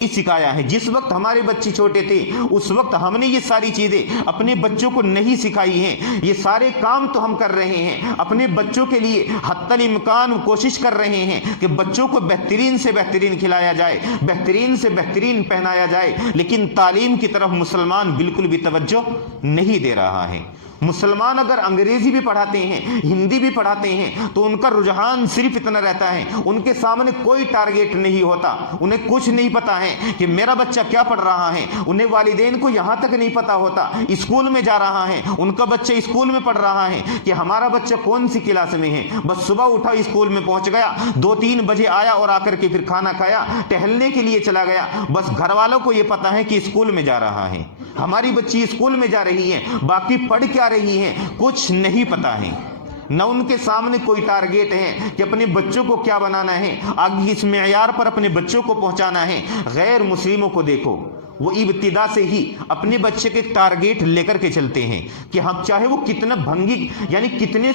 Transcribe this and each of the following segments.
सिखाया है। जिस वक्त हमारे बच्चे छोटे थे उस वक्त हमने ये सारी चीजें अपने बच्चों को नहीं सिखाई हैं। ये सारे काम तो हम कर रहे हैं, अपने बच्चों के लिए हत्तल इम्कान कोशिश कर रहे हैं कि बच्चों को बेहतरीन से बेहतरीन खिलाया जाए, बेहतरीन से बेहतरीन पहनाया जाए, लेकिन तालीम की तरफ मुसलमान बिल्कुल भी तवज्जो नहीं दे रहा है। मुसलमान अगर अंग्रेजी भी पढ़ाते हैं, हिंदी भी पढ़ाते हैं, तो उनका रुझान सिर्फ इतना रहता है, उनके सामने कोई टारगेट नहीं होता, उन्हें कुछ नहीं पता है कि मेरा बच्चा क्या पढ़ रहा है। उन्हें वालिदैन को यहां तक नहीं पता होता, स्कूल में जा रहा है, उनका बच्चा स्कूल में पढ़ रहा है, कि हमारा बच्चा कौन सी क्लास में है। बस सुबह उठा, स्कूल में पहुंच गया, 2-3 बजे आया और आकर के फिर खाना खाया, टहलने के लिए चला गया। बस घर वालों को यह पता है कि स्कूल में जा रहा है, हमारी बच्ची स्कूल में जा रही है, बाकी पढ़ क्या रही है कुछ नहीं पता है। न उनके सामने कोई टारगेट है कि अपने बच्चों को क्या बनाना है, आगे इस मेयार पर अपने बच्चों को पहुंचाना है। गैर मुस्लिमों को देखो, वो इब्तिदा से ही अपने बच्चे के टारगेट लेकर के चलते हैं कि हम चाहे वो कितना भंगी यानी कितने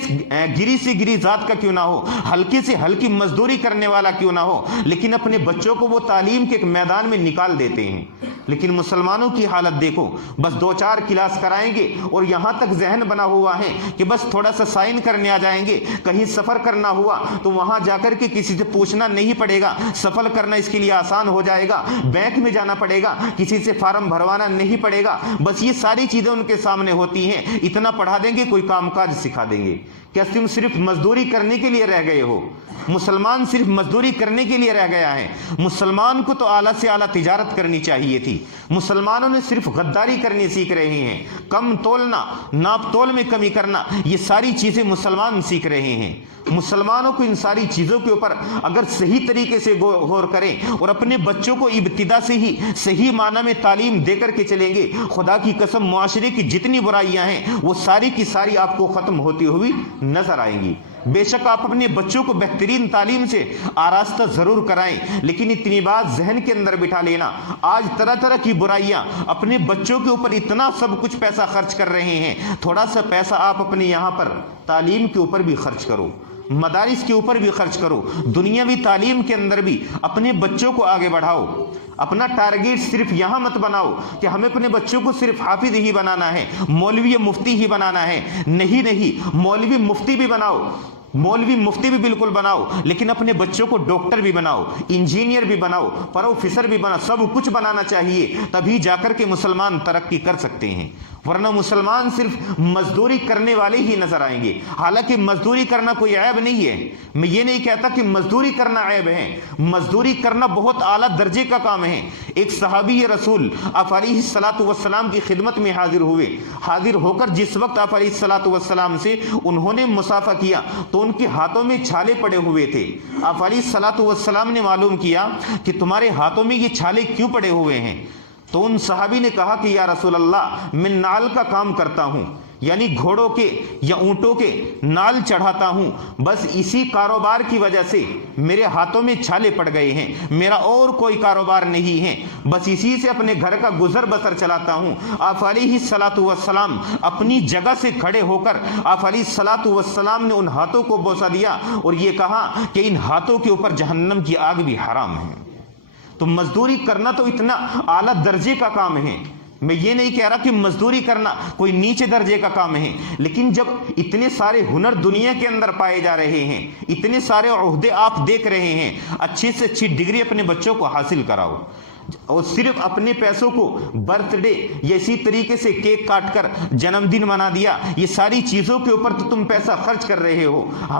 गिरी से गिरी जात का क्यों ना हो, हल्की से हल्की मजदूरी करने वाला क्यों ना हो, लेकिन अपने बच्चों को वो तालीम के एक मैदान में निकाल देते हैं। लेकिन मुसलमानों की हालत देखो, बस 2-4 क्लास कराएंगे और यहां तक जहन बना हुआ है कि बस थोड़ा सा साइन करने आ जाएंगे, कहीं सफर करना हुआ तो वहां जाकर के किसी से पूछना नहीं पड़ेगा, सफर करना इसके लिए आसान हो जाएगा, बैंक में जाना पड़ेगा, किसी से फार्म भरवाना नहीं पड़ेगा। बस ये सारी चीजें उनके सामने होती हैं, इतना पढ़ा देंगे, कोई कामकाज सिखा देंगे। क्या तुम सिर्फ मजदूरी करने के लिए रह गए हो? मुसलमान सिर्फ मजदूरी करने के लिए रह गया है। मुसलमान को तो आला से आला तिजारत करनी चाहिए थी। मुसलमानों ने सिर्फ गद्दारी करनी सीख रहे हैं, कम तोलना, नाप तोल में कमी करना, ये सारी चीजें मुसलमान सीख रहे हैं। मुसलमानों को इन सारी चीजों के ऊपर अगर सही तरीके से गौर करें और अपने बच्चों को इब्तिदा से ही सही माना में तालीम देकर के चलेंगे, खुदा की कसम मुआशरे की जितनी बुराइयां हैं वो सारी की सारी आपको खत्म होती हुई नजर आएंगी। बेशक आप अपने बच्चों को बेहतरीन तालीम से आरास्ता जरूर कराएं, लेकिन इतनी बात जहन के अंदर बिठा लेना, आज तरह तरह की बुराइयां, अपने बच्चों के ऊपर इतना सब कुछ पैसा खर्च कर रहे हैं, थोड़ा सा पैसा आप अपने यहाँ पर तालीम के ऊपर भी खर्च करो, मदारिस के ऊपर भी खर्च करो, दुनियावी तालीम के अंदर भी अपने बच्चों को आगे बढ़ाओ। अपना टारगेट सिर्फ यहां मत बनाओ कि हमें अपने बच्चों को सिर्फ हाफिज ही बनाना है, मौलवी मुफ्ती ही बनाना है। नहीं नहीं, मौलवी मुफ्ती भी बनाओ, मौलवी मुफ्ती भी बिल्कुल बनाओ, लेकिन अपने बच्चों को डॉक्टर भी बनाओ, इंजीनियर भी बनाओ, प्रोफेसर भी बनाओ, सब कुछ बनाना चाहिए, तभी जाकर के मुसलमान तरक्की कर सकते हैं। वरना मुसलमान सिर्फ मजदूरी करने वाले ही नजर आएंगे। हालांकि मजदूरी करना कोई ऐब नहीं है, मैं ये नहीं कहता कि मजदूरी करना ऐब है, मजदूरी करना बहुत आला दर्जे का काम है। एक सहाबी रसूल आप अलैहिस्सलातु वस्सलाम की खिदमत में हाजिर हुए, हाजिर होकर जिस वक्त आप अलैहिस्सलातु वस्सलाम से उन्होंने मुसाफा किया तो उनके हाथों में छाले पड़े हुए थे। आप अलैहिस्सलातु वस्सलाम ने मालूम किया कि तुम्हारे हाथों में ये छाले क्यों पड़े हुए हैं? तो उन सहाबी ने कहा कि या रसूल अल्लाह, मैं नाल का काम करता हूं, यानी घोड़ों के या ऊंटों के नाल चढ़ाता हूं, बस इसी कारोबार की वजह से मेरे हाथों में छाले पड़ गए हैं, मेरा और कोई कारोबार नहीं है, बस इसी से अपने घर का गुजर बसर चलाता हूं। आप अलैहिस्सलातु वस्सलाम अपनी जगह से खड़े होकर आप अलैहिस्सलातु वस्सलाम ने उन हाथों को बोसा दिया और ये कहा कि इन हाथों के ऊपर जहन्नम की आग भी हराम है। तो मजदूरी करना तो इतना आला दर्जे का काम है। मैं ये नहीं कह रहा कि मजदूरी करना कोई नीचे दर्जे का काम है, लेकिन जब इतने सारे हुनर दुनिया के अंदर पाए जा रहे हैं, इतने सारे ओहदे आप देख रहे हैं, अच्छी से अच्छी डिग्री अपने बच्चों को हासिल कराओ। और सिर्फ अपने पैसों को बर्थडे या इसी तरीके से केक काट कर जन्मदिन मना दिया, ये सारी चीजों के ऊपर तो तुम पैसा खर्च कर रहे हो।